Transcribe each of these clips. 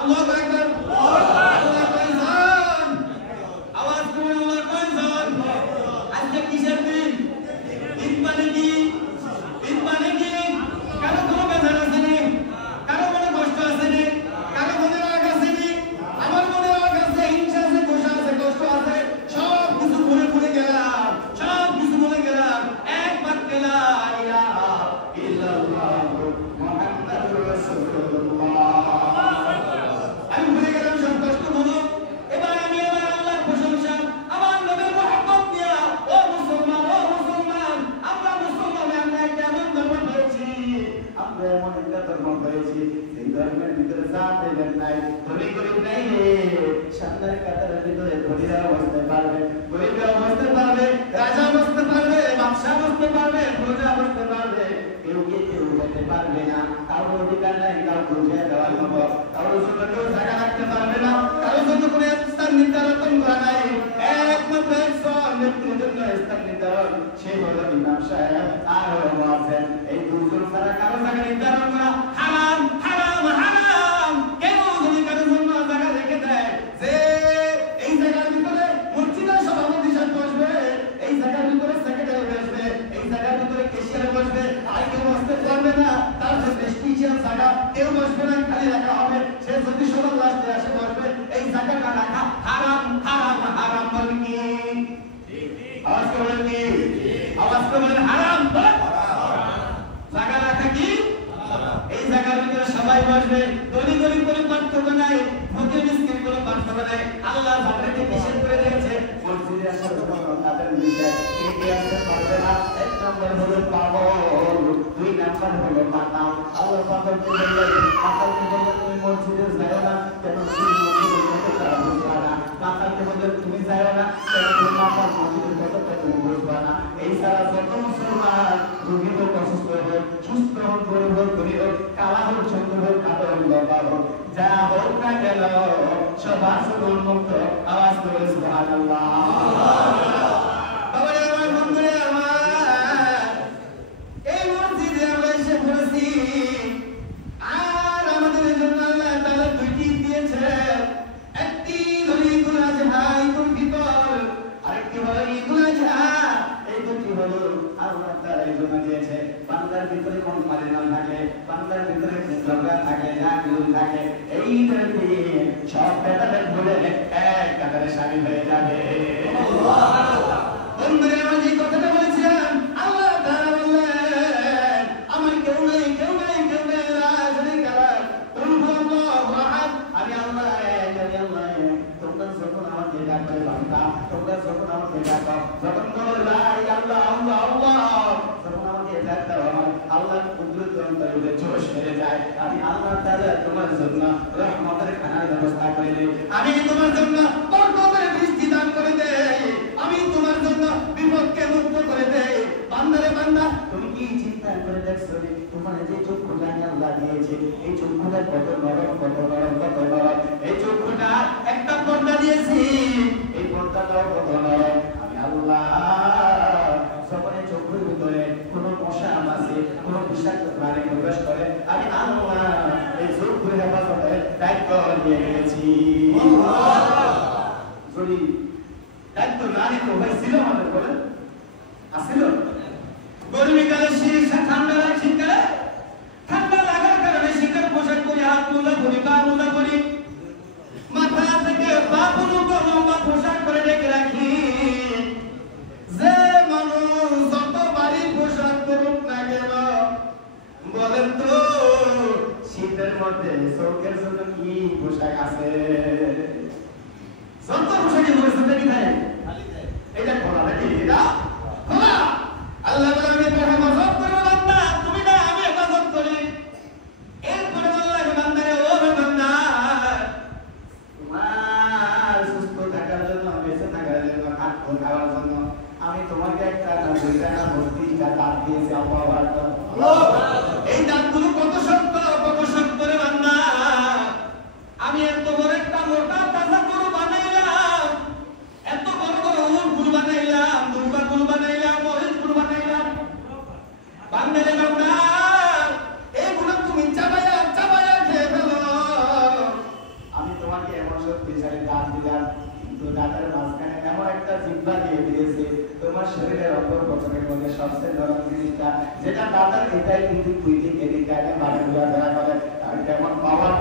আল্লাহু আকবার আল্লাহ কয়জন আওয়াজ করে আল্লাহ কয়জন আজকে কিসের দিন ঈদ মানে কি ঈদ মানে কি কারো কোনো বেজার আছে নি কারো মনে কষ্ট আছে নি কারো মনে রাগ আছে নি আমার মনে রাগ আছে হিংসা আছে গোসা আছে কষ্ট আছে সব কিছু ভুলে গেলাম সব কিছু ভুলে গেলাম একবার লা ইলাহা ইল্লাল্লাহ মুহাম্মাদুর রাসূলুল্লাহ আমি ভুলে গেলাম সব কষ্ট ভুলো এবার আমি আল্লাহর প্রশংসা আমার নবীর মহব্বত নিয়া ও মুসলমান আমরা মুসলমান আমরা কেমন ধর্ম পেয়েছি আমরা এমন একটা ধর্ম পেয়েছি এই ধর্মের ভিতরে জাত দেন নাই ধনী গরিব নাই রে সামনের কাতারের ভিতরে ধনীরা বসতে পারবে গরিবরা বসতে পারবে রাজা বসতে পারবে বাদশা বসতে পারবে প্রজা বসতে পারবে কেউ যেতে পারবে না কারোর অধিকার নাই কারো বুঝে দেওয়ার মতো কারোর জন্য কেউ জায়গা রাখতে পারবে না কারোর জন্য কোনো স্থান নির্ধারণ করা নাই একমাত্র একজন ব্যক্তির জন্য স্থান নির্ধারণ সে হলো ইমাম সাহেব আর হলো মুয়াজ্জিন এই দুজন ছাড়া কারো জায়গা নির্ধারণ করা হারাম হারাম হারাম কেউ যদি কারোর জন্য জায়গা রেখে দেয় যে এই জায়গার ভিতরে মসজিদের সভাপতি সাহেব বসবে এই জায়গার ভিতরে সেক্রেটারি বসবে এই জায়গার ভিতরে ক্যাশিয়ার বসবে আর কেউ বসতে পারবে না তার যে স্পেশাল জায়গা কেউ বসবে না খালি রাখা হবে সে যদি সবার লাস্টে আসে বসবে এই জায়গাটা রাখা হারাম হারাম হারাম বলেন কি আওয়াজ করে বলেন কি আওয়াজ করে বলেন হারাম জায়গা রাখা কি এই জায়গার ভিতরে সবাই বসবে ধনী গরিব কোনো পার্থক্য নাই ফকির মিসকিন কোনো পার্থক্য নাই আল্লাহ যাদেরকে নিষেধ করে দিয়েছে মসজিদে আসার জন্য তাদের নিষেধ কে আসতে পারবে না এক নম্বর হলো পাগল দুই নম্বর হলো মাতাল আল্লাহ পাগলকে বললেন মাতালকে বললেন তুমি মসজিদে যাও না কেন তুমি মসজিদের কতটা বুঝবা না মাতালকে বললেন তুমি যাও না কেন তুমি মাতাল মসজিদের কতটা তুমি বুঝবা না এই সারা যত মুসলমান রোগী হোক অসুস্থ হোক সুস্থ হোক গরিব হোক ধনী হোক কালা হোক সুন্দর হোক কালো হোক লম্বা হোক যা হোক না গেল সব আসল উন্মুক্ত আওয়াজ করে সুবহানাল্লাহ বাবা আমার বন্ধুরা আমার এই মসজিদে আমরা এসে পড়েছি আর আমাদের জন্য আল্লাহ তাআলা দুইটি দিয়েছে একটি হলো ঈদুল আযহা ঈদুল ফিতর আরেকটি হলো ঈদুল আযহা এই দুটি হলো আল্লাহ তাআলা এই জন্য দিয়েছে বান্দার ভিতরে কোন মালিনা থাকে বান্দার ভিতরে ঝগড়া থাকে ঝাঁকুল থাকে এই ধরনের সব বেদাত ভুলে এক কাতারে শামিল হয়ে যাবে আল্লাহ বন্ধুরা আমি যে কথাটা বলেছিলাম আল্লাহ তাআলা বললেন আমার কেউ নাই কেউ নাই কেউ নাই রাজনী কারা আল্লাহু আহাদ আমি আল্লাহ তোমরা যখন আমাকে ডাকবে বান্দা তোমরা যখন আমাকে ডাকো যখন বলো লা ইলাহা ইল্লাল্লাহ যখন আমাকে ডাকতে হয় আল্লাহর কুদরত অন্তরে জোশ মেরে যায় আমি আল্লাহ তাআলা তোমার জন্য রহমতের খানার ব্যবস্থা করে দেই আমি তোমার জন্য বরকতের বৃষ্টি দান করে দেই আমি তোমার জন্য বিপদকে মুক্ত করে দেই বান্দারে বান্দা তুমি কি চিন্তা করে দেখছো তোমার যে চক্ষুটা আল্লাহ দিয়েছে এই চক্ষুটা কত নরম কত নরম কত নরম এই চক্ষুটা একটা পর্দা দিয়েছি এই পর্দাটাও কত নরম আমি আল্লাহ যখন এই চক্ষুর ভিতরে কোনো মশা আছে কোনো বিষাক্ত প্রাণী প্রবেশ করে আমি আল্লাহ এই চক্ষুর হেফাজতের দায়িত্ব নিয়ে নিয়েছি যদি দায়িত্ব না নিত ভাই ছিল আমাদের বলেন আসছিল গরমকালে শীত ঠান্ডা লাগে শীতকালে ঠান্ডা লাগার কারণে শীতের পোশাক পরি হাত মোজা পরি পা মোজা পরি মাথা থেকে পা পর্যন্ত লম্বা পোশাক পরে রেখে রাখি যে মানুষ যত ভারী পোশাক পরুক না কেন বলেন তো শীতের মধ্যে চোখের জন্য কি পোশাক আছে যত পোশাকের পরিস্থিতি কি থাকে এটা খোলা নাকি এটা খোলা আল্লাহ বলে আমি তোর হেফাজত করব বান্দা তুমি না আমি হেফাজত করি এরপরে আল্লাহ বান্দারে ও বান্দা তোমার সুস্থ থাকার জন্য বেঁচে থাকার জন্য খাওয়ার জন্য আমি তোমাকে একটা না দুইটা না 32টা দাঁত দিয়েছি আল্লাহু আকবার এই দাঁতগুলো কত শক্ত রে বান্দা আমি এত বড় একটা মোটা তাজা গরু বানাইলাম এত বড় বড় উট গরু বানাইলাম দুর্গা গরু বানাইলাম মহিষ গরু বানাইলাম সবচেয়ে নরম জিনিসটা যেটা তাদের এটাই কিন্তু কুইলিং এদিকে মানে ঘোরাফেরা করে আর কেমন পাওয়ার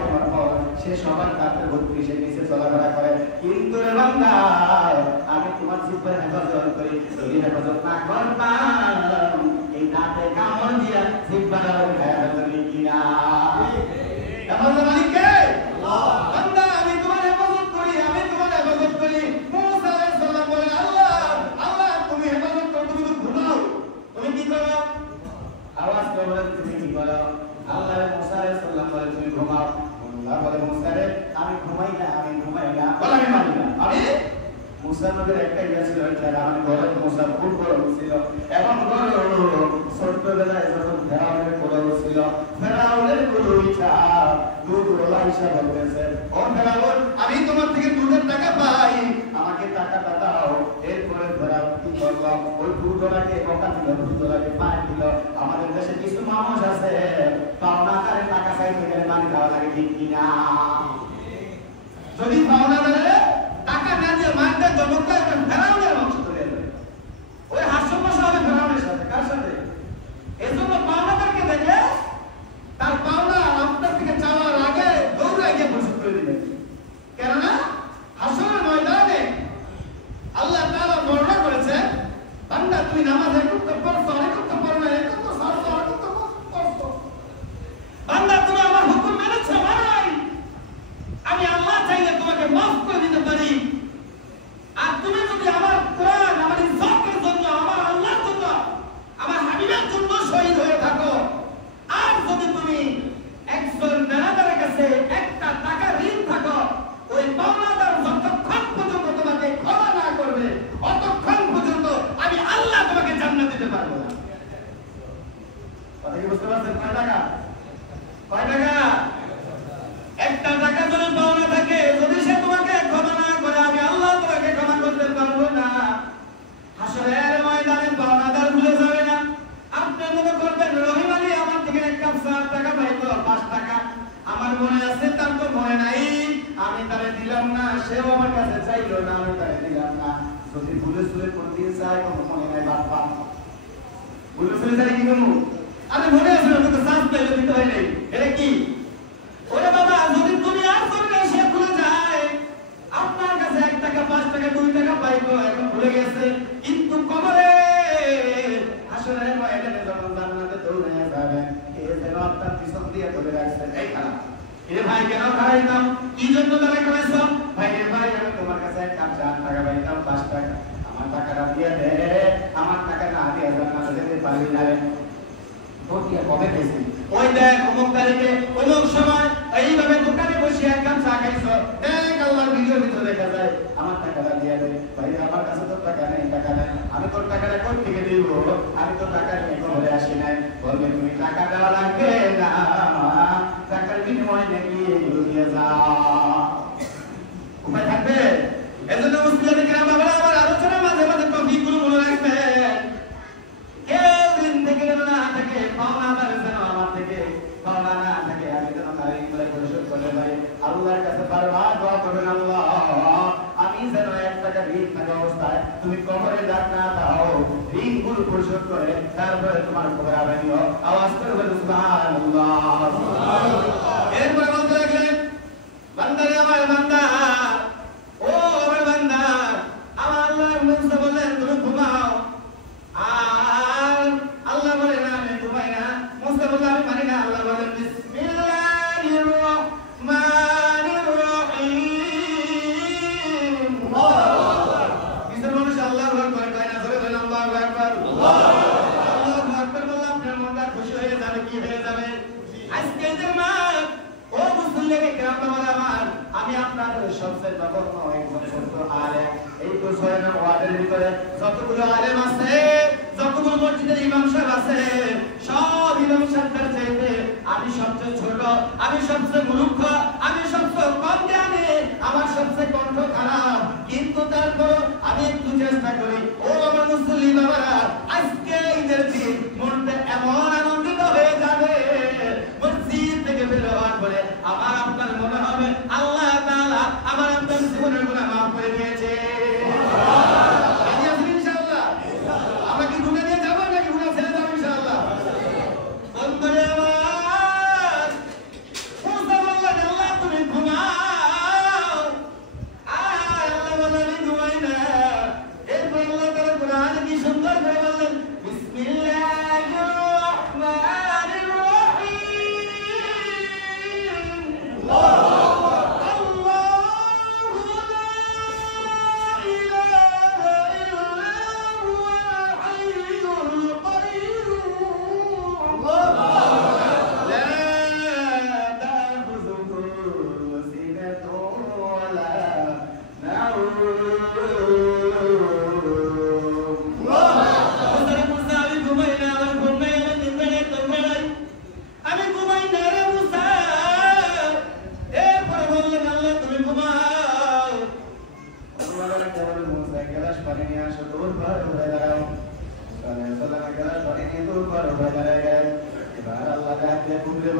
সে সবার তাদের 32 নিচে চলাফেরা করে কিন্তু রে বান্দা আমি তোমার জিহ্বার হেফাজত করি যদি হেফাজত না করতাম এই দাঁতে কামড় দিয়া জিহ্বার হেফাজত করি কিনা হেফাজত মালিককে আল্লাহ বান্দা আমি তোমার হেফাজত করি আমি তোমার হেফাজত করি মুসা আলাইহিস সালাম বলেন আল্লাহ আল্লাহ তুমি হেফাজত করো তুমি তো ঘুমাও তুমি কি করো আওয়াজ করে বলেন তুমি কি করো আল্লাহ মুসা আলাইহিস সালাম বলেন তুমি ঘুমাও আল্লাহ বলে মুসা রে আমি ঘুমাই না বলে আমি মানি না আমি মুসা নবীর একটা ইয়া ছিল যারা আমি গরম মুসা খুব গরম ছিল এবং গরম ছোটবেলায় যখন ফেরাউনের কোলে ছিল ফেরাউনের কোলে ইচ্ছা দুধ ওলা হিসাব বলতেছে ও ফেরাউন আমি তোমার থেকে দুধের টাকা পাই আমাকে টাকাটা দাও এরপরে ফেরাউন কি করলো ওই দুধ ওলাকে বকা দিল দুধ ওলাকে পানি দিল আমাদের দেশে কিছু মানুষ আছে পাওনা করে টাকা চাইতে গেলে মানি দেওয়া লাগে ঠিক কিনা যদি পাওনা দেয় টাকা না দিয়ে মানতে জমকটা একটা ফেরাউনের বংশ ধরে এলো ওই হাস্যমশা হবে ফেরাউনের সাথে কার সাথে এজন্য পাওনাদারকে দেখে তার পাওনা আপনার থেকে চাওয়ার আগে দৌড়ে গিয়ে পরিশোধ করে দিবেন কেননা হাসরের ময়দানে আল্লাহ তাআলা বর্ণনা করেছে বান্দা তুই নামাজ একটু পড়ছো আরেকটু পড়ো না একটু সারছো আরেকটু পড়ছো বান্দা তুমি আমার হুকুম মেনেছো মানাই আমি আল্লাহ চাইলে তোমাকে মাফ করে দিতে পারি আর তুমি যদি আমার কোরআন আমার ইজ্জতের জন্য আমার আল্লাহর জন্য আমার হাবিবের জন্য শহীদ হয়ে থাকো আর যদি তুমি একজন দেনাদারের কাছে একটা টাকা ঋণ থাকো ওই পাওনাদার যতক্ষণ পর্যন্ত তোমাকে ক্ষমা না করবে অতক্ষণ পর্যন্ত আমি আল্লাহ তোমাকে জান্নাত দিতে পারবো না কথা কি বুঝতে পারছেন কয় টাকা একটা টাকা যদি পাওনা থাকে যদি সে তোমাকে ক্ষমা না করে আমি আল্লাহ তোমাকে ক্ষমা করতে পারবো না হাসরের ময়দানে পাওনাদার ভুলে যাবে না আপনি মনে করবেন রহিম আলী আমার থেকে এক কাপ চা টাকা পাইতো 5 টাকা আমার মনে আছে তার তো মনে নাই আমি তারে দিলাম না সেও আমার কাছে চাইলো না আমি তারে দিলাম না যদি ভুলে সুলে কোনদিন চাই কোনো মনে নাই বাবা ভুলে সুলে চাই কি করবো আরে মনে আছে কিন্তু চান্স পেলে দিতে হয় নাই এটা কি ওরে বাবা যদি তুমি আর করবে সে ভুলে যায় আপনার কাছে 1 টাকা 5 টাকা 2 টাকা পাইবো এখন ভুলে গেছে কিন্তু কবরে হাসরের ময়দানে যখন জান্নাতে দৌড়ে যাবেন কে যেন আপনার পিছন দিয়ে ধরে রাখছে এই খারাপ এরে ভাই কেন খারাইতাম কি জন্য তারা করেছো ভাই রে ভাই আমি তোমার কাছে 1 কাপ চা টাকা পাইতাম 5 টাকা আমার টাকাটা দিয়ে দে আমার টাকা না দিয়ে জান্নাতে যেতে পারবি না রে তোটিয়া কবে পেয়েছি ওই দেখ অমুক তারিখে অমুক সময় এইভাবে দোকানে বসে এক কাপ চা খাইছো দেখ আল্লাহর ভিডিওর ভিতরে দেখা যায় আমার টাকাটা দিয়ে দে ভাই আমার কাছে তো টাকা নেই আমি তোর টাকাটা কোথা থেকে দিব আমি তো টাকা নিয়ে ঘরে আসি নাই বলবে তুমি টাকা দেওয়া লাগবে না টাকার বিনিময়ে নাকি এগুলো নিয়ে যাও উপায় থাকবে এজন্য মুসলিমদের গ্রাম বাবারা আমার আলোচনা মাঝে মাঝে টপিকগুলো মনে রাখবেন কেউ দিন থেকে না থাকে পাওনাদার যেন আমার থেকে পাওনা না থাকে আমি যেন তার ঋণগুলো পরিশোধ করতে পারি আল্লাহর কাছে বারবার দোয়া করবেন আল্লাহ আমি যেন 1 টাকা ঋণ থাকা অবস্থায় তুমি কবরে ডাক না দাও ঋণগুলো পরিশোধ করে তারপরে তোমার কবরে আনিও আওয়াজ করে বলে সুবহানাল্লাহ এরপরে বলতে লাগলেন বান্দারে আমার বান্দা ও আমার বান্দা আমার আল্লাহ মুসা বলেন তুমি ঘুমাও আর আল্লাহ বলে না আমি ঘুমাই না মুসা বলে আমি মানি না আল্লাহ বলে বিসমিল্লাহির রহমানির রহিম কিছু মানুষ আল্লাহু আকবার কয় না ধরে বলেন আল্লাহু আকবার আল্লাহু আকবার বললে আপনার মনটা খুশি হয়ে যাবে কি হয়ে যাবে আজকে যে মা ও মুসলিমে গ্রাম বাবা আমার আমি আপনাদের সবচেয়ে নগণ্য একজন ছোট আলেম এই তো 6 নং ওয়ার্ডের ভিতরে যতগুলো আলেম আছে যতগুলো মসজিদের ইমাম সাহেব আছে সব ইমাম সাহেবদের চাইতে আমি সবচেয়ে ছোট আমি সবচেয়ে মূর্খ আমি সবচেয়ে কম জ্ঞানী আমার সবচেয়ে কণ্ঠ খারাপ কিন্তু তারপর আমি একটু চেষ্টা করি ও আমার মুসলিম বাবারা আজকে ঈদের দিন মনটা এমন আনন্দিত হয়ে যাবে মসজিদ থেকে বের হওয়ার পরে আমার আপনার মনে হবে আল্লাহ তাআলা আমার আপনার জীবনের গুনাহ মাফ করে দিয়েছে ইনশাআল্লাহ আমরা কি গুনাহ নিয়ে যাব নাকি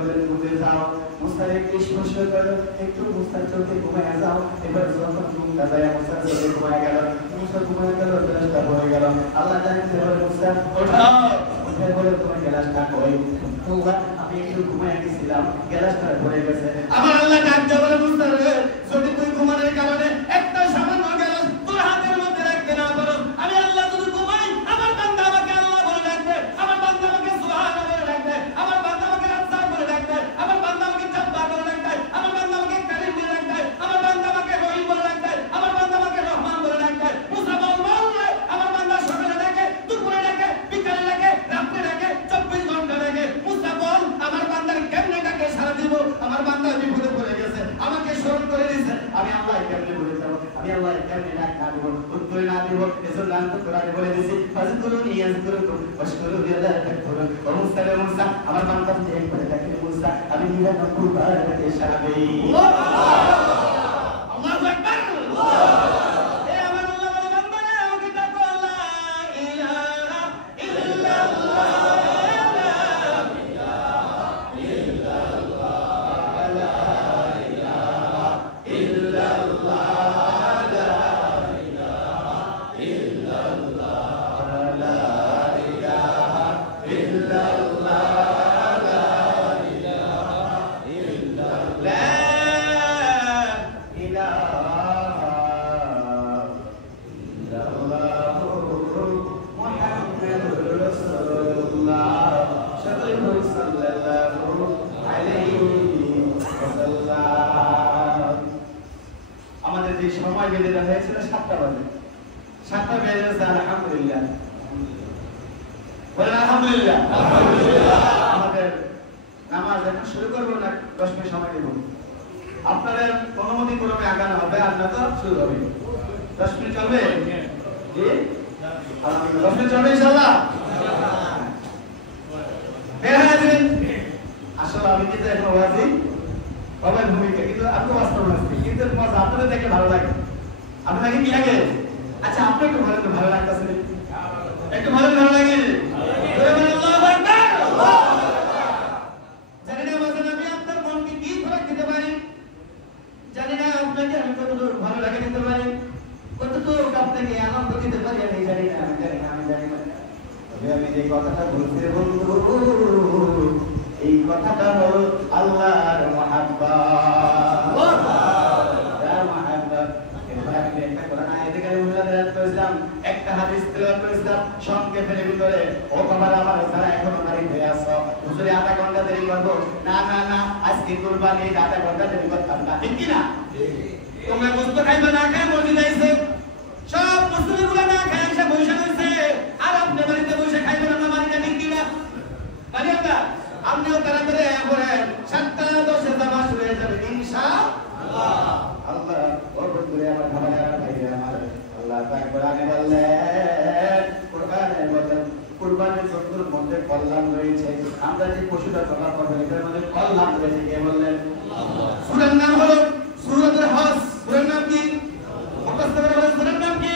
বললেন ঘুরে যাও মুসার একটু স্পর্শ করো একটু মুসার চোখে ঘুমায় যাও এবার যখন ঘুমটা যায় মুসার চোখে ঘুমায় গেল মুসা ঘুমায় গেল গ্লাসটা পড়ে গেল আল্লাহ জানেন বলে মুসা ওঠাও উঠে বলে তোমার গ্লাসটা কই আমি একটু ঘুমায় গেছিলাম গ্লাসটা পড়ে গেছে আমার আল্লাহ ডাক দিয়ে বলে মুসা রে যদি তুই ঘুমানোর কারণে একটা সামান্য গ্লাস তোর হাতের মধ্যে রাখতে না পারো আমি আল্লাহ যদি ঘুমাই আমার বান্দা আমাকে আল্লাহ বলে ডাকবে আমার বান্দা আমাকে সুবহানাল্লাহ বলে ডাকবে আমার বান্দা আমাকে রাজ্জাক বলে ডাকবে আমার বান্দা আমাকে জব্বার বলে ডাকবে আমার বান্দা আমাকে কারীম বলে ডাকবে আমার বান্দা আমাকে রহিম বলে ডাকবে আমার বান্দা আমাকে রহমান বলে ডাকবে মুসা বলবে আমার বান্দা সকালে ডাকে দুপুরে ডাকে বিকালে ডাকে রাতে ডাকে 24 ঘন্টা ডাকে মুসা বল আমার বান্দার কেমনে ডাকে সারা দিব আমার বান্দা বিপদে পড়ে গেছে আমাকে স্মরণ করে দিয়েছে আমি আল্লাহ কেমনে বলে যাব আমি আল্লাহ কেমনে ডাক না দিব উত্তর না দিব এজন্য আমি তো কোরআনে বলে দিয়েছি ফাজকুরুনি ইয়াজকুরুকুম ওয়াশকুরুনি লা তাকফুরুন ও মুসা রে মুসা আমার বান্দা একবার ডাকে মুসা আমি 99 বার ডাকে সারা দেই আল্লাহু আকবার এ আমার আল্লাহ বলে বান্দা না আমাকে ডাকো লা ইলাহা ইল্লাল্লাহ আমাদের যে সময় বেঁধে দেওয়া হয়েছিল 7টা বাজে 7টা বেজে গেছে আলহামদুলিল্লাহ বলেন আলহামদুলিল্লাহ আমাদের নামাজ এখন শুরু করবো না 10 মিনিট সময় দেব আপনাদের অনুমতি ক্রমে আগানো হবে আর না তো শুরু হবে 10 মিনিট চলবে জি আলহামদুলিল্লাহ 10 মিনিট চলবে ইনশাআল্লাহ আসলে আমি কিন্তু এখন ওয়াজি বাবার ভূমিকা কিন্তু আপনি বাস্তব না কিন্তু মজা আপনাদের দেখে ভালো লাগে আপনাকে কি লাগে আচ্ছা আপনি একটু ভালো লাগতেছে একটু ভালো লাগে আল্লাহু আকবার জানি না বাবা নবী আপনার মনকে কি ফরক দিতে পারে জানি না আপনাকে আমি কতদূর ভালো লাগে দিতে পারি কতদূর আপনাকে আনন্দ দিতে পারি আমি জানি না তবে আমি যে কথাটা বলতে বলবো এই কথাটা হলো আল্লাহর একটা হাদিস তেলাওয়াত করেছিলাম সংক্ষেপের ভিতরে ও বাবার আমার যারা এখনো নারী হয়ে আছো হুজুরে আধা ঘন্টা দেরি করবো না আজকে কুরবানি আধা ঘন্টা দেরি করতাম না ঠিক কি না তোমরা বুঝতে খাইবে না খাই মসজিদে আইছে সব মুসলিমগুলো না খায় এসে বসে রয়েছে আর আপনি বাড়িতে বসে খাইবেন না মানিটা ঠিক কি না মানে আপনিও তাড়াতাড়ি পড়ে 7:10 জামা শুরু হয়ে যাবে ইনশাআল্লাহ আল্লাহ ও বন্ধুরে আমার ভাইরা আমার আল্লাহ পাক কোরআনে বললেন কুরবানির শব্দের মধ্যে কল্যাণ রয়েছে আমরা যে পশুটা জবাই করব এর মধ্যে কল্যাণ রয়েছে কে বললেন আল্লাহ সূরার নাম হলো সূরাতুল হজ সূরার নাম কি মুখস্থ করে বলেন সূরার নাম কি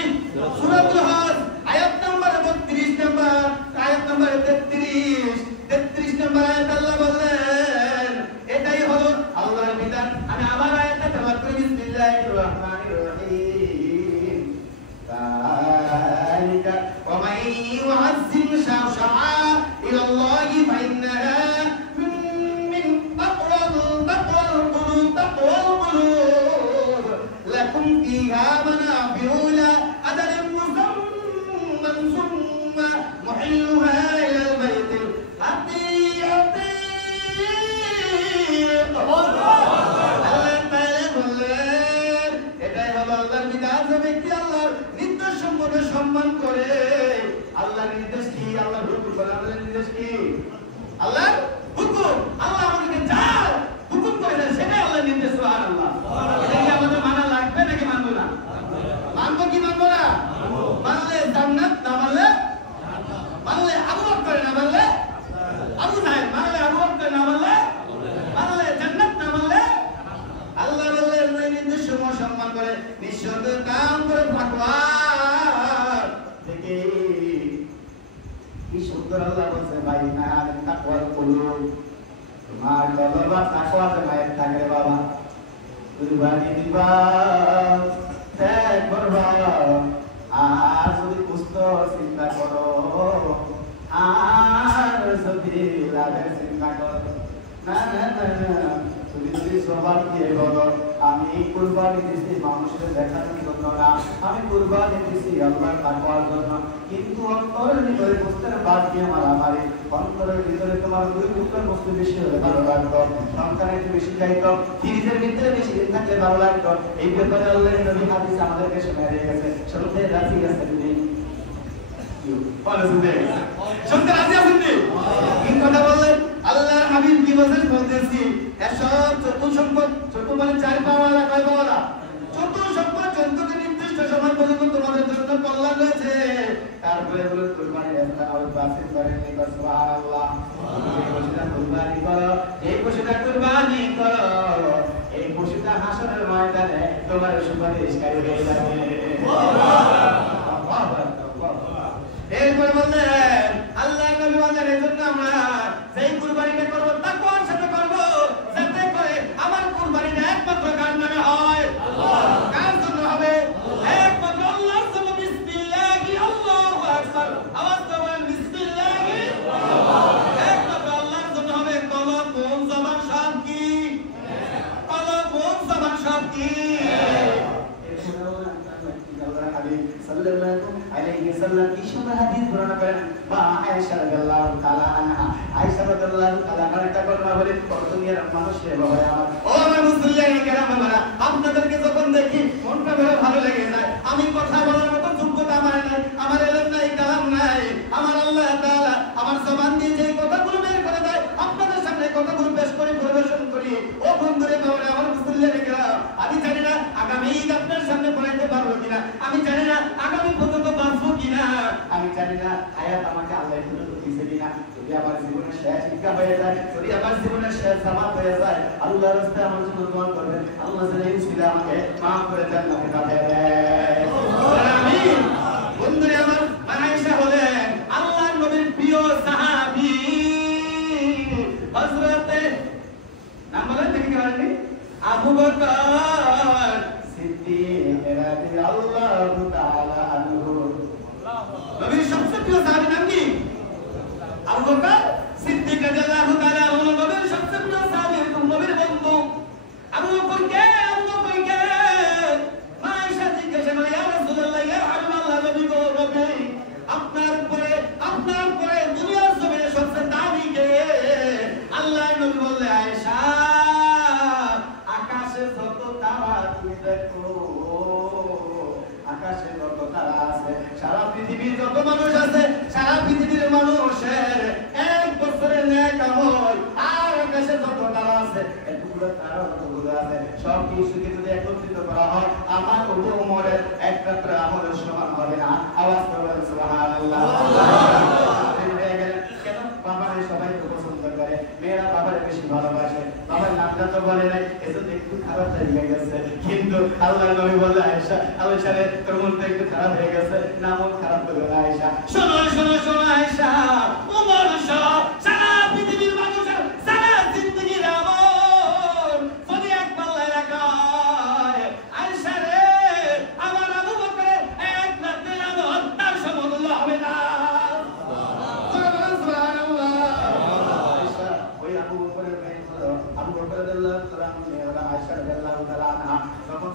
সূরাতুল হজ আয়াত নাম্বার 32 নাম্বার আয়াত নাম্বার 33 নম্বর আয়াত আল্লাহ বললেন এটাই হলো আল্লাহর বিধান আমি আবার আয়াতটা তেলাওয়াত করি বিসমিল্লাহির রহমানির রহিম যালিকা ওয়া মান ইউআযযিম শাআইরাল্লাহি ফাইন্নাহা মিন তাকওয়াল কুলুব লাকুম ফীহা মানাফিউ লা আজালিন মুসাম্মান সুম্মা মুহিল্লুহা ইলাল বাইতিল সম্মান করে আল্লাহর নির্দেশ কি আল্লাহর হুকুম করে আল্লাহর নির্দেশ কি আল্লাহর হুকুম আল্লাহ আমাদেরকে যা হুকুম করেছেন সেটাই আল্লাহর নির্দেশ সুবহানাল্লাহ এটা কি আমাদের মানা লাগবে নাকি মানবো না মানবো কি মানবো না মানলে জান্নাত না মানলে আবু বকর না মানলে আবু জাহেল মানলে আবু বকর না মানলে জান্নাত না মানলে আল্লাহ বললেন এই নির্দেশ সম্মান করে নিঃশব্দ কাম করে তাকওয়া থেকে কি সুন্দর আল্লাহ বলছে বাইনা তাকওয়াল কুলুব তোমার কলবা তাকওয়া মায়ের থাকে বাবা কুরবানি দিবা ত্যাগ করবা আর যদি কুস্ত চিন্তা করো আর যদি লাভের চিন্তা করো না না না তুমি যদি সবার দিয়ে বলো আমি কুরবানি দিছি মানুষের দেখানোর জন্য না আমি কুরবানি দিছি আল্লাহর তাকওয়ার জন্য কিন্তু অন্তরের ভিতরে বুঝতের বাদ দিয়ে মারামারি অন্তরের ভিতরে তোমার দুই টুকরার বস্তু বেশি হলে ভালো লাগতো সংসারে একটু বেশি যাইতো ফ্রিজের ভিতরে বেশি দিন থাকলে ভালো লাগতো এই ব্যাপারে আল্লাহর নবী হাদিস আমাদেরকে শোনায় গেছে শুনতে রাজি আছেন নি শুনতে রাজি আছেন নি কি কথা বললেন আল্লাহর হাবিব কি বলতেছি এসব ছোট মানে 4 পাওয়ালা কয় পাওয়ালা ছোট সম্পদ জন্তুকে নির্দিষ্ট সময় পর্যন্ত তোমাদের জন্য কল্যাণ রয়েছে তারপরে বলে কুরবানি একটা আর বাসিত করেন নি সুবহানাল্লাহ এই পশুটা কুরবানি করো এই পশুটা কুরবানি করো এই পশুটা হাসরের ময়দানে তোমার সুপারিশকারী হয়ে যাবে এরপর বললেন আল্লাহর নবী বলেন এজন্য আমরা যেই কুরবানিটা করব তাকওয়ার সাথে করব যাতে করে আমার কুরবানিটা একমাত্র কার নামে হয় আল্লাহ কার জন্য হবে একমাত্র আল্লাহর জন্য বিসমিল্লাহি আল্লাহু আকবার আওয়াজ দেন বিসমিল্লাহি একমাত্র আল্লাহর জন্য হবে কলব মন জবান সব কি কলব মন জবান সব কি সাল্লাল্লাহু আলাইহি সাল্লাম ইশারা হাদিস বর্ণনা করেন মা আয়েশা রাদিয়াল্লাহু তাআলা আনহা আয়েশা রাদিয়াল্লাহু তাআলা আনহা বর্ণনা করেন দুনিয়ার মানুষ রে বাবা আমার ও আমার মুসলিম কেরাম বাবারা আপনাদেরকে যখন দেখি মনটা বড় ভালো লাগে যায় আমি কথা বলার মতো যোগ্যতা আমার নাই আমার ইলম নাই কালাম নাই আমার আল্লাহ তাআলা আমার জবান দিয়ে যে কথাগুলো বের করে দেয় আপনাদের সামনে কথাগুলো পেশ করে পরিবেশন করি ও বন্ধুরে বাবারা আমার মুসলিম কেরাম আমি জানি না আগামী ঈদ আপনার সামনে পড়াইতে পারবো কিনা আমি জানি না আগামী পর্যন্ত বাঁচবো কিনা আমি জানি না হায়াত আমাকে আল্লাহ পর্যন্ত দিয়েছে কিনা যদি আমার জীবনের শেষ ইচ্ছা হয়ে যায় যদি আমার জীবনের শেষ জামাত হয়ে যায় আল্লাহর রাস্তায় আমার জন্য দোয়া করবেন আল্লাহ যেন এই ছিল আমাকে মাফ করে জান্নাতে পাঠিয়ে দেয় আমিন বন্ধুরা আমার আয়েশা হলেন আল্লাহর নবীর প্রিয় সাহাবী হযরতে নাম বলেন দেখি কি বলেন আবু বকর সিদ্দিক রাদিয়াল্লাহু তাআলা আনহু নবীর সবচেয়ে প্রিয় সাহাবী নাম কি আবু বকর সিদ্দিক রাদিয়াল্লাহু তাআলা আনহু নবীর সবচেয়ে প্রিয় সাহাবী নবীর বন্ধু আবু বকর কে মা আয়েশা জিজ্ঞাসা করে ইয়া রাসূলুল্লাহ ইয়া হাবিবাল্লাহ নবী গো নবী আপনার পরে দুনিয়ার জমিনে সবচেয়ে দামি কে আল্লাহর নবী বললেন আয়েশা আকাশে যত তারা তুমি দেখো আকাশে যত তারা আছে সারা পৃথিবীর যত মানুষ আছে সারা পৃথিবীর মানুষের এক বছরের নেক আমল আর আকাশে যত তারা আছে এতগুলো তারা যতগুলো আছে সব কিছুকে যদি একত্রিত করা হয় আমার উম্মতের এক রাত্র আমলের সমান হবে না আওয়াজ করবেন সুবহানাল্লাহ কেন বাবারে সবাই তো পছন্দ করে মেয়েরা বাবারে বেশি ভালোবাসে বাবার নামটা তো বলে নাই এজন্য একটু খারাপ হয়ে গেছে কিন্তু আল্লাহর নবী বললে আয়েশা আয়েশারে তোর মনটা একটু খারাপ হয়ে গেছে না মন খারাপ করবে না আয়েশা শোনো আয়েশা ওমর শাহ সারা পৃথিবীর মানুষের সারা জিন্দেগির আমল যদি এক পাল্লায় রাখা হয় আয়েশা রে আমার আবু বকরের এক রাতের আমল তার সমতুল্য হবে না যখন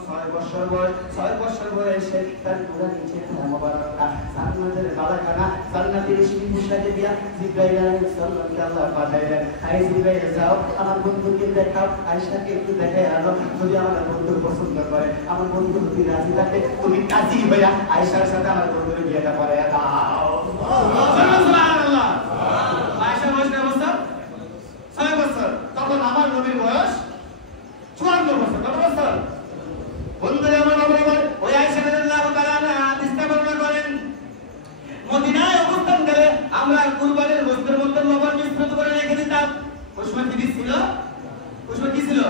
6 বছর বয়সে তার পুরো নিচে মোবারকটা জান্নাতের বালাখানা জান্নাতের শিশুকে দিয়া জিবরাইল আলাইহিস সালামকে আল্লাহ পাঠাইলেন আই জিবরাইল যাও আমার বন্ধুকে দেখাও আয়েশাকে একটু দেখায় আনো যদি আমার বন্ধু পছন্দ করে আমার বন্ধু যদি রাজি থাকে তুমি কাজী হইয়া আয়েশার সাথে আমার বন্ধুর বিয়েটা করায় দাও সুবহানাল্লাহ আয়েশার বয়স কত বছর 6 বছর তখন আমার নবীর বয়স 54 বছর কত বছর বন্ধুরা আমার বরাবর ওই আয়েশা রাদিয়াল্লাহু তাআলা হাদিসটা বর্ণনা করেন মদিনায় অবস্থান করে আমরা কুরবানির গোশতের মধ্যে লবণ মিশ্রিত করে রেখে দিতাম কুরবানি কি ছিল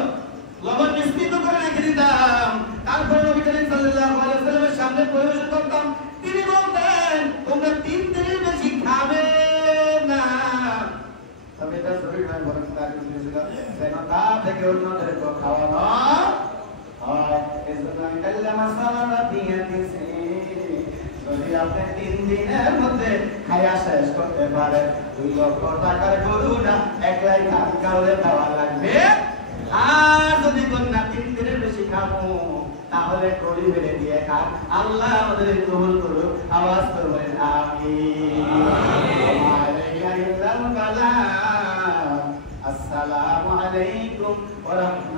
লবণ মিশ্রিত করে রেখে দিতাম তারপর নবী করিম সাল্লাল্লাহু আলাইহি ওয়াসাল্লামের সামনে পরিবেশন করতাম তিনি বলতেন তোমরা 3 দিনের বেশি খাবে না তবে এটা শরীর নয় বরং তার কিছু যেন তা থেকে অন্যদেরকে খাওয়ানো হয়। এই জন্য আমি কাল্লা মশালা দিয়ে দিছি, যদি আপনি 3 দিনের মধ্যে খায়া শেষ করতে পারেন 2 লক্ষ টাকার গরুটা একলাই খান কাউরে দেওয়া লাগবে। আর যদি কন্যা 3 দিনের বেশি খাবো তাহলে গরু বেড়ে দিয়ে খান। আল্লাহ আমাদের কবুল করুক, আওয়াজ করবেন আমিন। আসসালামু আলাইকুম ওয়া রাহমাতুল্লাহ।